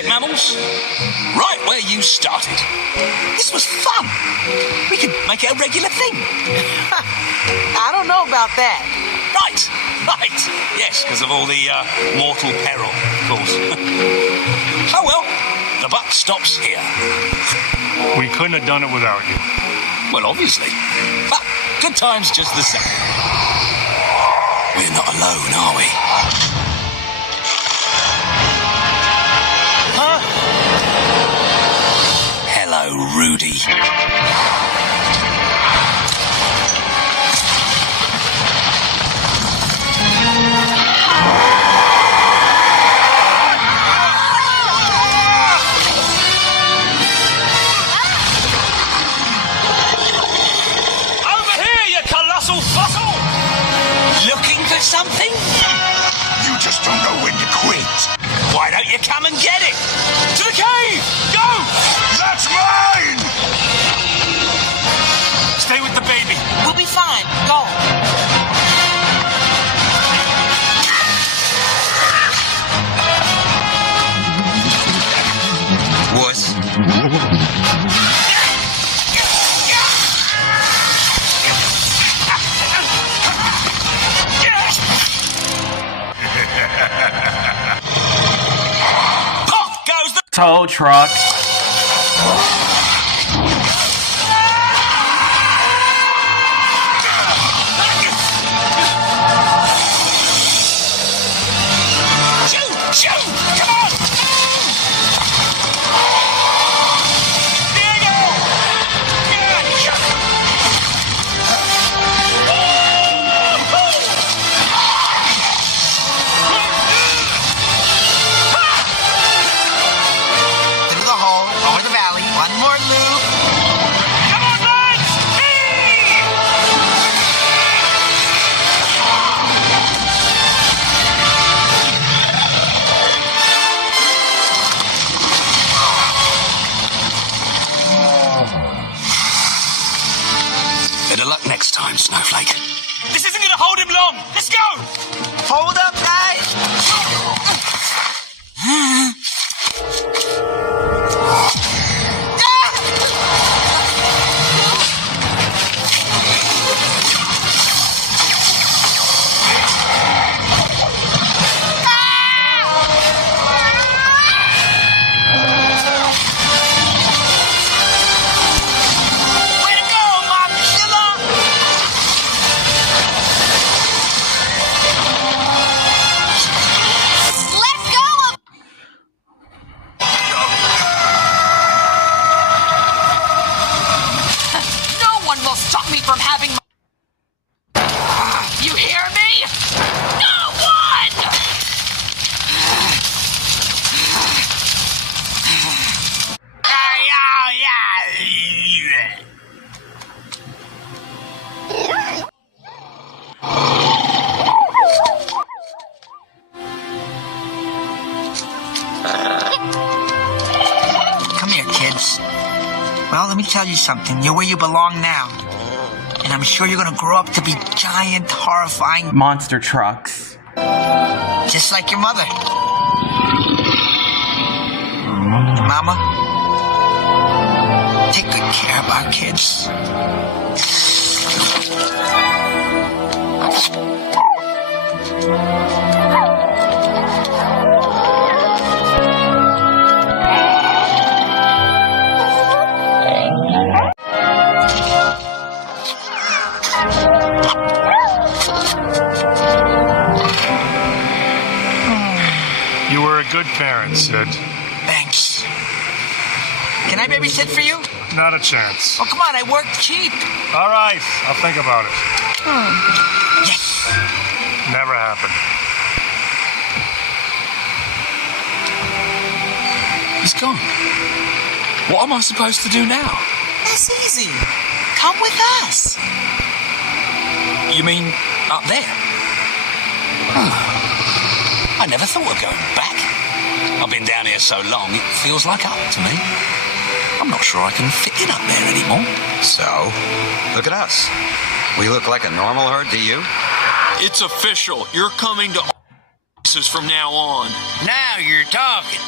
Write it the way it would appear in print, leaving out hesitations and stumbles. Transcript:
it, mammals. Right where you started. This was fun. We could make it a regular thing. I don't know about that. Right. Yes, because of all the mortal peril, of course. Oh well, the buck stops here. We couldn't have done it without you. Well, obviously. But good times just the same. We're not alone, are we? Huh? Hello, Rudy. Something? You just don't know when to quit. Why don't you come and get it? To the cave! Go! That's mine! Stay with the baby. We'll be fine. Go. Wuss. Tow truck. Shoot! Come on! Better luck next time, Snowflake. This isn't gonna hold him long! Let's go! Hold up, guys. Well, let me tell you something. You're where you belong now. And I'm sure you're gonna grow up to be giant, horrifying monster trucks. Just like your mother. Mama, take good care of our kids. You were a good parent, Sid. Thanks. Can I babysit for you? Not a chance. Oh, come on, I work cheap. All right, I'll think about it. Yes. Never happened. He's gone. What am I supposed to do now? It's easy. Come with us. You mean up there? I never thought of going back. I've been down here so long, it feels like up to me. I'm not sure I can fit in up there anymore. So, look at us. We look like a normal herd to you? It's official. You're coming to places from now on. Now you're talking.